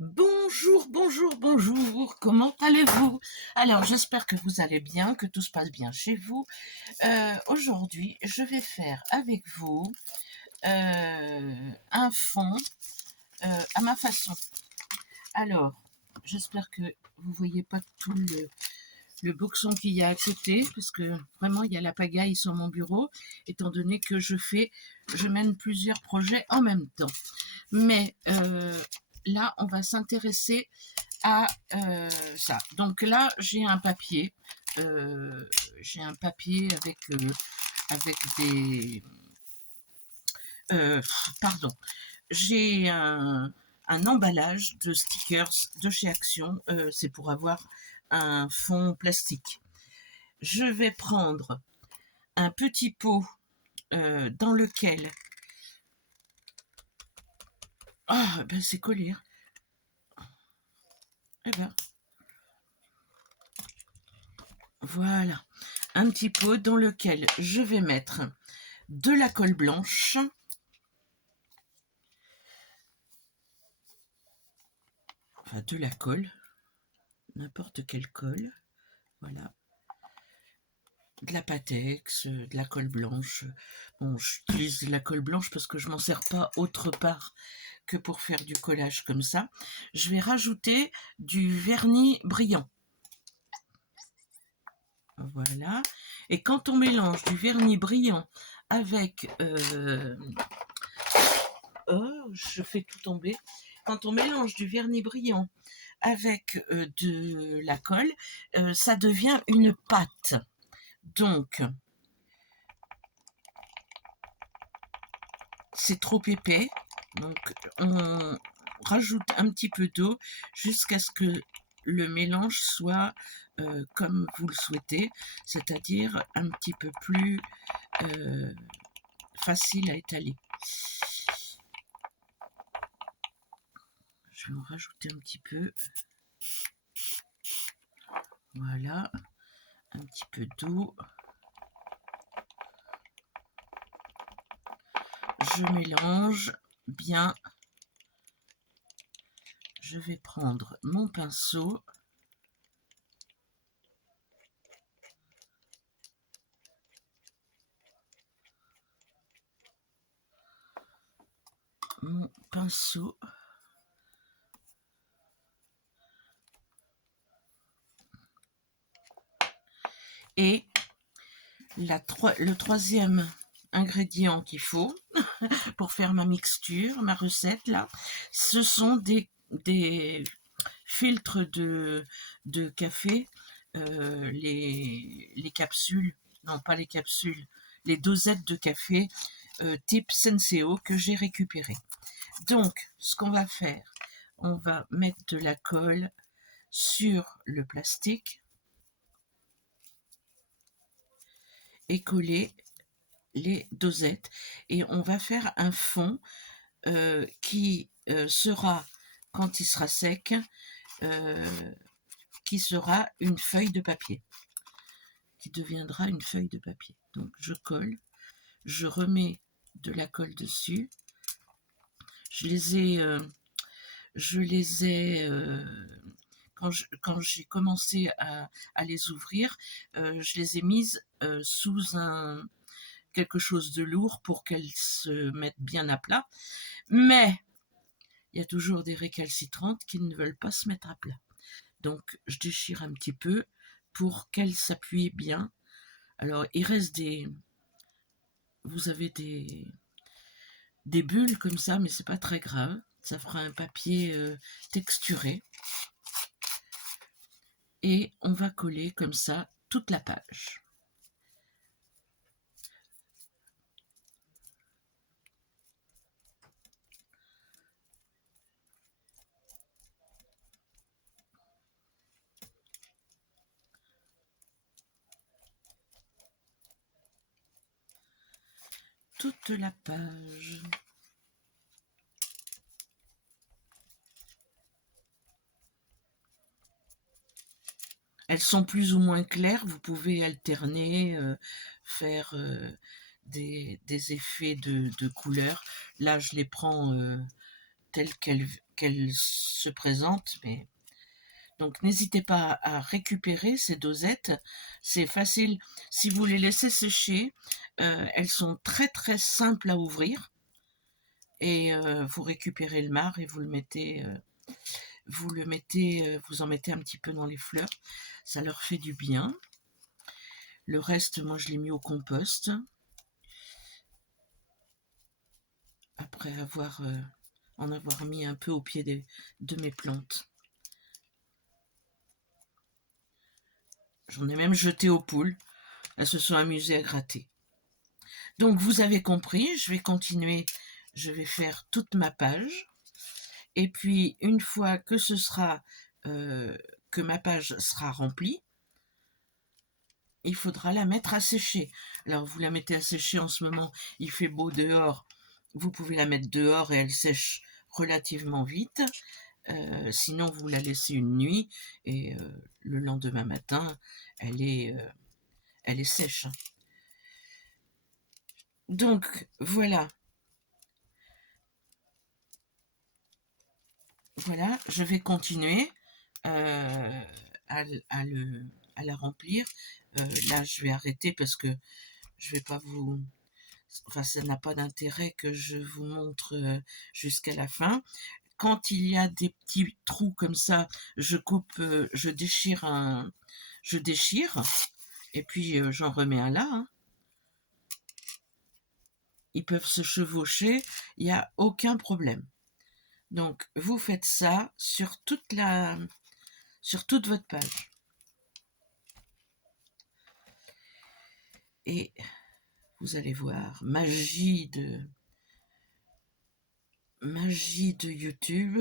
Bonjour, bonjour, bonjour, comment allez-vous? Alors, j'espère que vous allez bien, que tout se passe bien chez vous. Aujourd'hui, je vais faire avec vous un fond à ma façon. Alors, j'espère que vous voyez pas tout le boxon qu'il y a à côté, parce que vraiment, il y a la pagaille sur mon bureau, étant donné que je mène plusieurs projets en même temps. Mais là, on va s'intéresser à ça. Donc là, j'ai un papier avec des... pardon. J'ai un emballage de stickers de chez Action. C'est pour avoir un fond plastique. Je vais prendre un petit pot dans lequel... Ah, ben c'est collé. Hein. Eh ben, voilà. Un petit pot dans lequel je vais mettre de la colle blanche, enfin de la colle, n'importe quelle colle, voilà, de la Patex, de la colle blanche. Bon, j'utilise de la colle blanche parce que je m'en sers pas autre part que pour faire du collage comme ça. Je vais rajouter du vernis brillant. Voilà. Et quand on mélange du vernis brillant avec... oh, je fais tout tomber. Quand on mélange du vernis brillant avec de la colle, ça devient une pâte. Donc, c'est trop épais. Donc, on rajoute un petit peu d'eau jusqu'à ce que le mélange soit comme vous le souhaitez, c'est-à-dire un petit peu plus facile à étaler. Je vais en rajouter un petit peu. Voilà, un petit peu d'eau. Je mélange bien. Je vais prendre mon pinceau. Mon pinceau. Et le troisième ingrédient qu'il faut pour faire ma mixture, ma recette là, ce sont des filtres de café, les capsules, non pas les capsules, les dosettes de café type Senseo que j'ai récupéré. Donc, ce qu'on va faire, on va mettre de la colle sur le plastique et coller les dosettes et on va faire un fond qui sera, quand il sera sec, qui sera une feuille de papier, qui deviendra une feuille de papier. Donc je colle, je remets de la colle dessus, je les ai quand j'ai commencé à les ouvrir, je les ai mises sous quelque chose de lourd pour qu'elles se mettent bien à plat. Mais il y a toujours des récalcitrantes qui ne veulent pas se mettre à plat. Donc je déchire un petit peu pour qu'elles s'appuient bien. Alors il reste vous avez des bulles comme ça, mais c'est pas très grave. Ça fera un papier texturé. Et on va coller comme ça toute la page. Toute la page. Elles sont plus ou moins claires, vous pouvez alterner, faire des effets de couleurs. Là, je les prends telle qu'elle se présente, mais donc n'hésitez pas à récupérer ces dosettes, c'est facile. Si vous les laissez sécher, elles sont très très simples à ouvrir et vous récupérez le marc et vous le mettez, vous en mettez un petit peu dans les fleurs, ça leur fait du bien. Le reste, moi je l'ai mis au compost après en avoir mis un peu au pied de mes plantes. J'en ai même jeté aux poules. Elles se sont amusées à gratter. Donc vous avez compris, je vais continuer, je vais faire toute ma page. Et puis une fois que que ma page sera remplie, il faudra la mettre à sécher. Alors vous la mettez à sécher en ce moment, il fait beau dehors. Vous pouvez la mettre dehors et elle sèche relativement vite. Sinon vous la laissez une nuit et le lendemain matin, elle est sèche. Donc voilà, je vais continuer à la remplir. Là, je vais arrêter parce que je vais pas vous... Enfin, ça n'a pas d'intérêt que je vous montre jusqu'à la fin. Quand il y a des petits trous comme ça, je coupe, je déchire et puis j'en remets un là. Hein. Ils peuvent se chevaucher, il n'y a aucun problème. Donc, vous faites ça sur toute votre page. Et vous allez voir, magie de YouTube.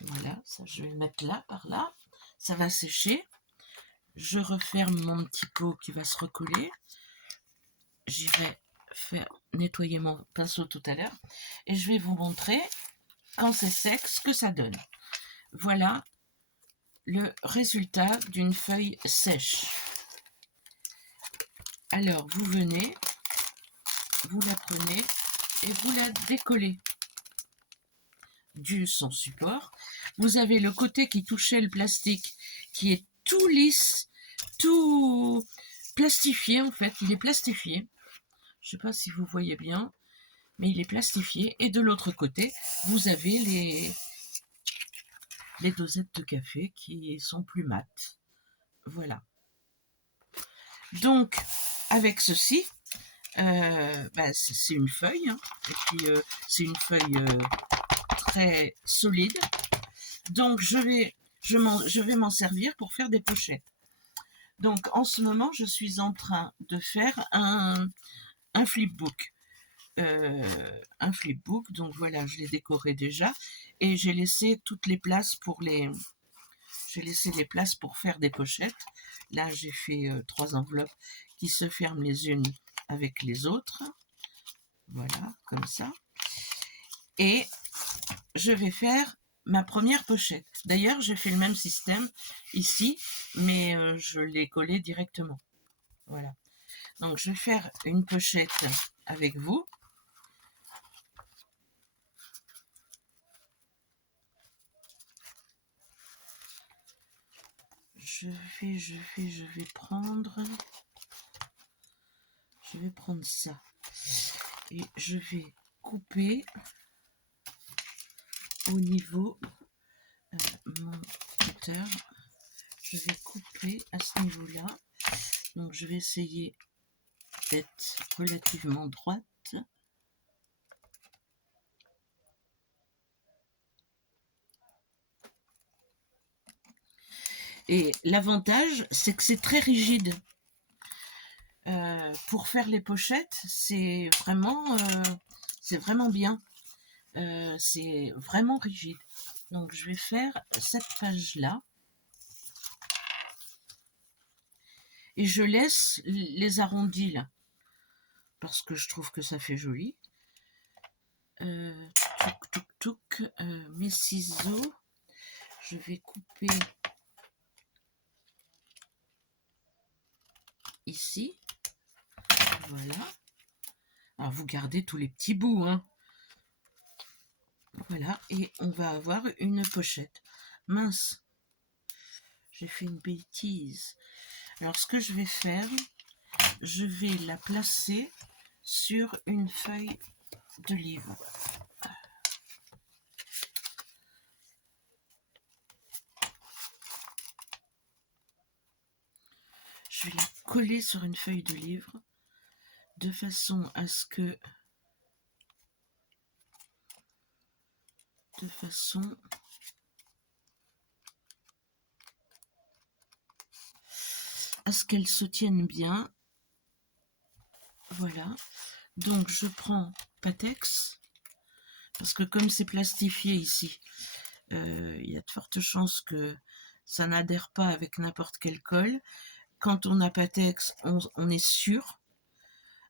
Voilà, ça je vais le mettre là, par là. Ça va sécher. Je referme mon petit pot qui va se recoller. J'irai faire nettoyer mon pinceau tout à l'heure. Et je vais vous montrer, quand c'est sec, ce que ça donne. Voilà le résultat d'une feuille sèche. Alors, vous venez, vous la prenez et vous la décollez du son support. Vous avez le côté qui touchait le plastique, qui est tout lisse, tout plastifié en fait. Il est plastifié. Je ne sais pas si vous voyez bien, mais il est plastifié. Et de l'autre côté, vous avez les dosettes de café qui sont plus mates. Voilà. Donc, avec ceci, c'est une feuille, hein, et puis c'est une feuille très solide. Donc, je vais m'en servir pour faire des pochettes. Donc, en ce moment, je suis en train de faire un flipbook. Un flipbook, donc voilà, je l'ai décoré déjà, et j'ai laissé toutes les places j'ai laissé les places pour faire des pochettes. Là, j'ai fait 3 enveloppes qui se ferment les unes avec les autres. Voilà, comme ça. Et je vais faire ma première pochette. D'ailleurs, j'ai fait le même système ici, mais je l'ai collé directement. Voilà. Donc, je vais faire une pochette avec vous. Je vais prendre ça. Et je vais couper au niveau mon cutter. Je vais couper à ce niveau-là. Donc je vais essayer d'être relativement droite. Et l'avantage, c'est que c'est très rigide. Pour faire les pochettes, c'est vraiment bien. C'est vraiment rigide. Donc je vais faire cette page-là. Et je laisse les arrondis là. Parce que je trouve que ça fait joli. Mes ciseaux. Je vais couper ici. Voilà. Alors vous gardez tous les petits bouts, hein. Voilà, et on va avoir une pochette. Mince, j'ai fait une bêtise. Alors ce que je vais faire, je vais la placer sur une feuille de livre. Je vais la coller sur une feuille de livre de façon à ce que qu'elle se tienne bien. Voilà. Donc je prends Patex, parce que comme c'est plastifié ici, il y a de fortes chances que ça n'adhère pas avec n'importe quelle colle. Quand on a Patex, on est sûr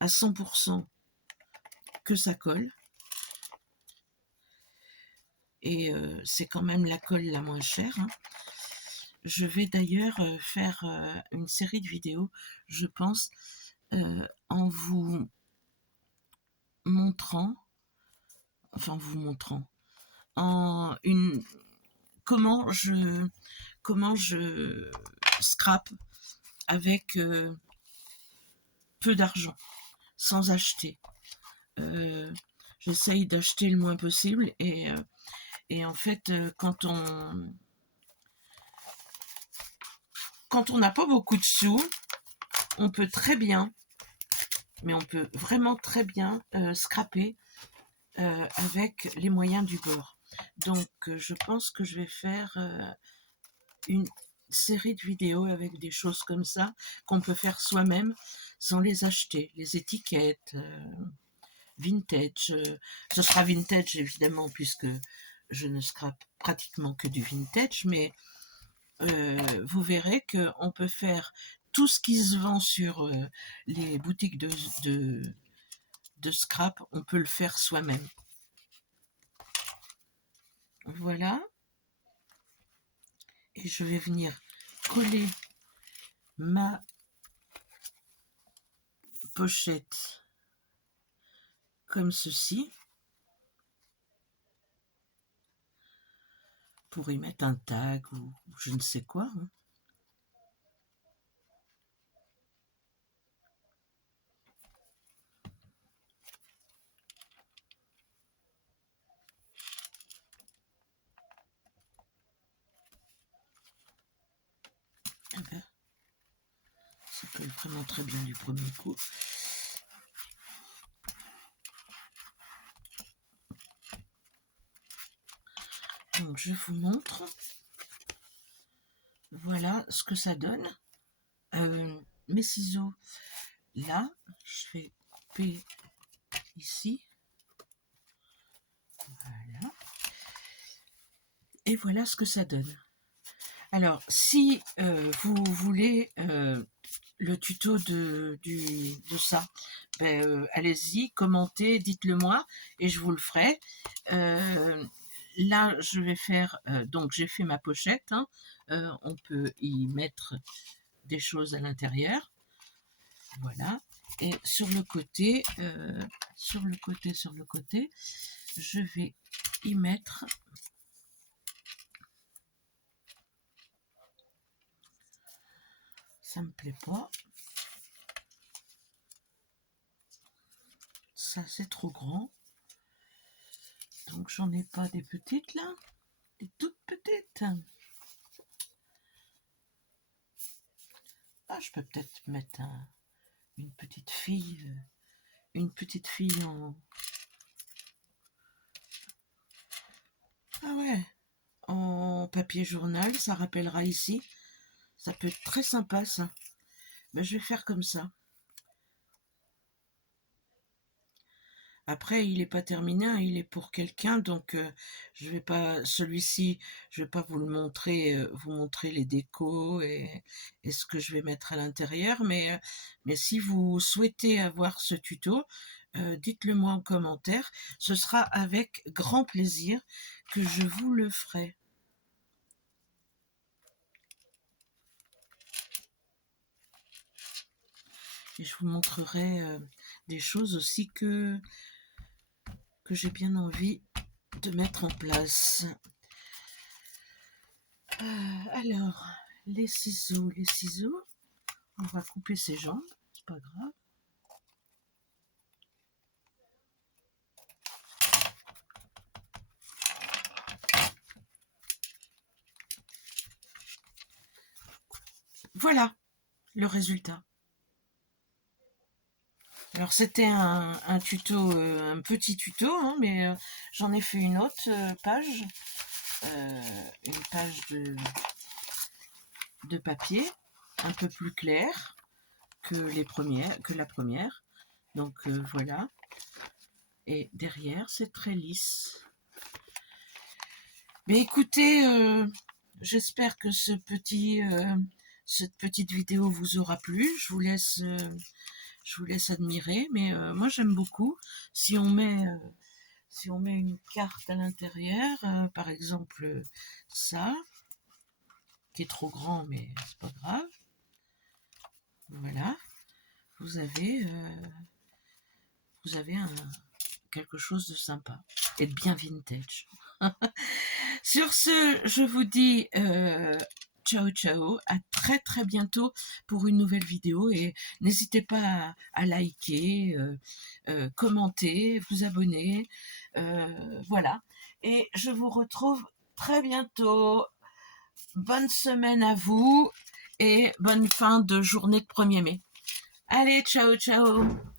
à 100% que ça colle. Et c'est quand même la colle la moins chère, hein. Je vais d'ailleurs faire une série de vidéos, je pense, en vous montrant, en une comment je scrape avec peu d'argent, sans acheter. J'essaye d'acheter le moins possible et en fait, quand on n'a pas beaucoup de sous, on peut très bien, mais on peut vraiment très bien scraper avec les moyens du bord. Donc je pense que je vais faire une série de vidéos avec des choses comme ça qu'on peut faire soi-même sans les acheter. Les étiquettes vintage, ce sera vintage évidemment puisque je ne scrape pratiquement que du vintage, mais vous verrez qu'on peut faire tout ce qui se vend sur les boutiques de scrap, on peut le faire soi-même. Voilà. Et je vais venir coller ma pochette comme ceci pour y mettre un tag ou je ne sais quoi, hein. Ah ben, ça colle vraiment très bien du premier coup. Donc je vous montre. Voilà ce que ça donne. Mes ciseaux, là, je vais couper ici. Voilà. Et voilà ce que ça donne. Alors, si vous voulez le tuto de ça, ben, allez-y, commentez, dites-le moi et je vous le ferai. Là, je vais faire, donc j'ai fait ma pochette, hein. On peut y mettre des choses à l'intérieur. Voilà. Et sur le côté, je vais y mettre ça me plaît pas. Ça, c'est trop grand. Donc, j'en ai pas des petites là. Des toutes petites. Ah, je peux peut-être mettre une petite fille. Une petite fille en... Ah ouais. En papier journal. Ça rappellera ici. Ça peut être très sympa, ça. Ben, je vais faire comme ça. Après, il n'est pas terminé, hein, il est pour quelqu'un, donc je vais pas, celui-ci, je vais pas vous le montrer, vous montrer les décos et ce que je vais mettre à l'intérieur, mais si vous souhaitez avoir ce tuto, dites-le moi en commentaire, ce sera avec grand plaisir que je vous le ferai. Et je vous montrerai des choses aussi que j'ai bien envie de mettre en place. Alors, les ciseaux, on va couper ses jambes, c'est pas grave. Voilà le résultat. Alors c'était un tuto, un petit tuto, hein, mais j'en ai fait une autre page, une page de papier, un peu plus claire que la première. Donc voilà. Et derrière, c'est très lisse. Mais écoutez, j'espère que cette petite vidéo vous aura plu. Je vous laisse admirer, mais moi j'aime beaucoup. Si on met une carte à l'intérieur, par exemple ça, qui est trop grand, mais c'est pas grave. Voilà, vous avez quelque chose de sympa et de bien vintage. Sur ce, je vous dis ciao ciao, à très très bientôt pour une nouvelle vidéo et n'hésitez pas à liker, commenter, vous abonner, voilà. Et je vous retrouve très bientôt. Bonne semaine à vous et bonne fin de journée de 1er mai. Allez, ciao ciao.